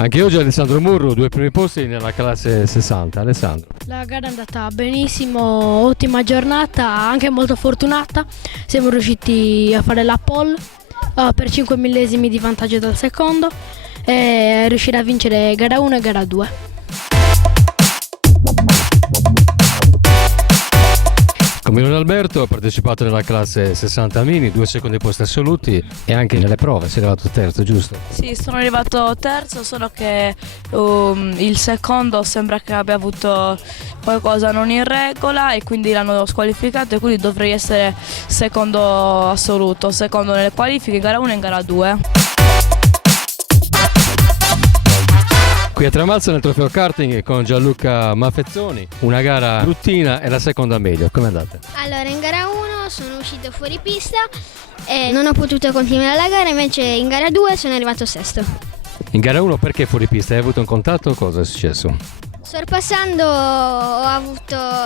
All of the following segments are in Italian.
Anche oggi Alessandro Murru, 2 primi posti nella classe 60. Alessandro. La gara è andata benissimo, ottima giornata, anche molto fortunata. Siamo riusciti a fare la pole per 5 millesimi di vantaggio dal secondo e riuscire a vincere gara 1 e gara 2. Comilone Alberto ha partecipato nella classe 60 mini, 2 secondi posti assoluti e anche nelle prove, sei arrivato terzo, giusto? Sì, sono arrivato terzo, solo che il secondo sembra che abbia avuto qualcosa non in regola e quindi l'hanno squalificato e quindi dovrei essere secondo assoluto, secondo nelle qualifiche, in gara 1 e in gara 2. Qui a Tramazza nel trofeo karting con Gianluca Maffezzoni, una gara bruttina e la seconda meglio, come è andata? Allora, in gara 1 sono uscito fuori pista e non ho potuto continuare la gara, invece in gara 2 sono arrivato sesto. In gara 1 perché fuori pista? Hai avuto un contatto o cosa è successo? Sorpassando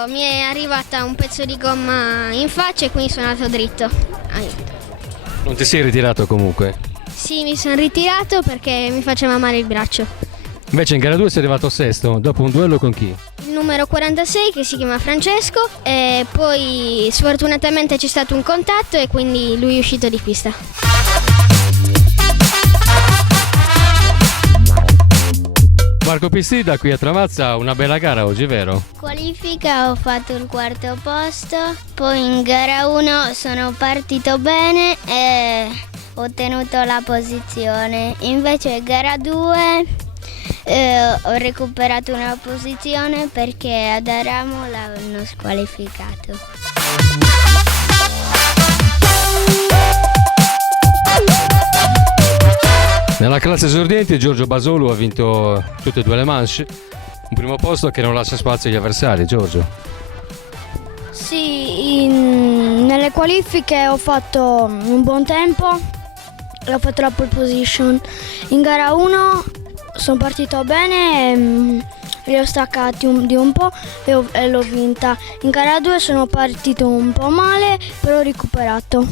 mi è arrivata un pezzo di gomma in faccia e quindi sono andato dritto. Non ti sei ritirato comunque? Sì, mi sono ritirato perché mi faceva male il braccio. Invece in gara 2 sei arrivato sesto, dopo un duello con chi? Il numero 46 che si chiama Francesco e poi sfortunatamente c'è stato un contatto e quindi lui è uscito di pista. Marco Pistida qui a Tramazza, una bella gara oggi, vero? Qualifica ho fatto il quarto posto, poi in gara 1 sono partito bene e ho ottenuto la posizione, invece in gara 2 ho recuperato una posizione perché ad Aramo l'hanno squalificato. Nella classe esordienti Giorgio Basolo ha vinto tutte e 2 le manche, un primo posto che non lascia spazio agli avversari. Giorgio. Sì, nelle qualifiche ho fatto un buon tempo, ho fatto la pole position. In gara 1 sono partito bene, li ho staccati di un po' e l'ho vinta. In gara 2 sono partito un po' male, però ho recuperato.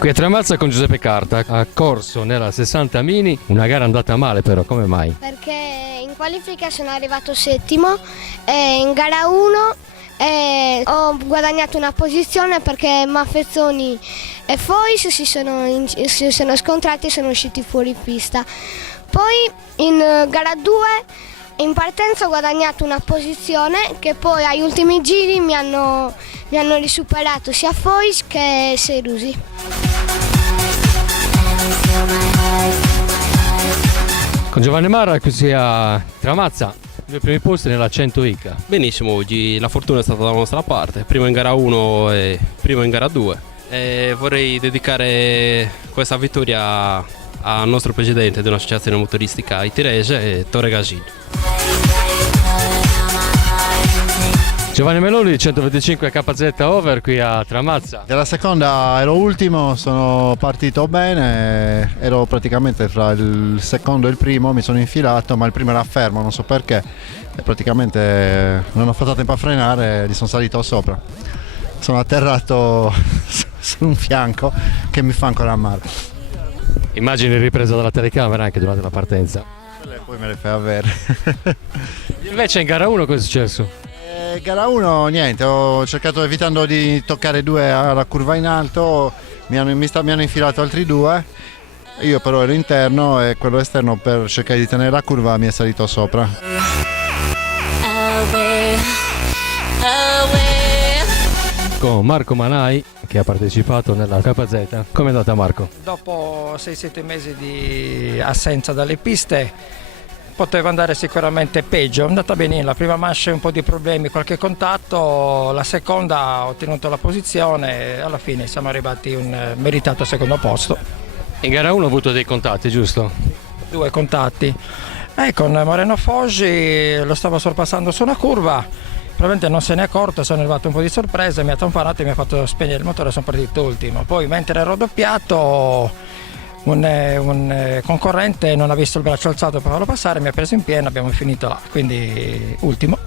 Qui a Tramazza con Giuseppe Carta, ha corso nella 60 mini, una gara andata male però, come mai? Perché in qualifica sono arrivato settimo e in gara 1 ho guadagnato una posizione perché Maffezzoni e Fois si sono scontrati e sono usciti fuori pista. Poi in gara 2 in partenza ho guadagnato una posizione che poi agli ultimi giri mi hanno risuperato sia Fois che Serusi. Con Giovanni Marra qui a Tramazza, 2 primi posti nella 100 ICA. Benissimo, oggi la fortuna è stata dalla nostra parte, prima in gara 1 e prima in gara 2. E vorrei dedicare questa vittoria al nostro presidente di un'associazione motoristica Itirese, Tore Gasin. Giovanni Meloni, 125 KZ over qui a Tramazza. Nella seconda ero ultimo, sono partito bene, ero praticamente fra il secondo e il primo, mi sono infilato, ma il primo era fermo, non so perché, e praticamente non ho fatto tempo a frenare e gli sono salito sopra. Sono atterrato su un fianco che mi fa ancora male. Immagini ripresa dalla telecamera anche durante la partenza. E poi me le fai avere. Invece in gara 1 cosa è successo? Gara 1 niente, ho cercato evitando di toccare 2 alla curva in alto, mi hanno infilato altri 2, io però ero interno e quello esterno per cercare di tenere la curva mi è salito sopra. Con Marco Manai che ha partecipato nella KZ. Come è andata Marco? Dopo 6-7 mesi di assenza dalle piste poteva andare sicuramente peggio, è andata bene, la prima manche un po' di problemi, qualche contatto, la seconda ho ottenuto la posizione e alla fine siamo arrivati a un meritato secondo posto. In gara 1 ho avuto dei contatti, giusto? 2 contatti. Con Moreno Foggi lo stavo sorpassando su una curva, probabilmente non se ne è accorto, sono arrivato un po' di sorpresa, mi ha tampanato e mi ha fatto spegnere il motore e sono partito ultimo. Poi mentre ero doppiato un concorrente non ha visto il braccio alzato per farlo passare, mi ha preso in pieno, abbiamo finito là, quindi ultimo.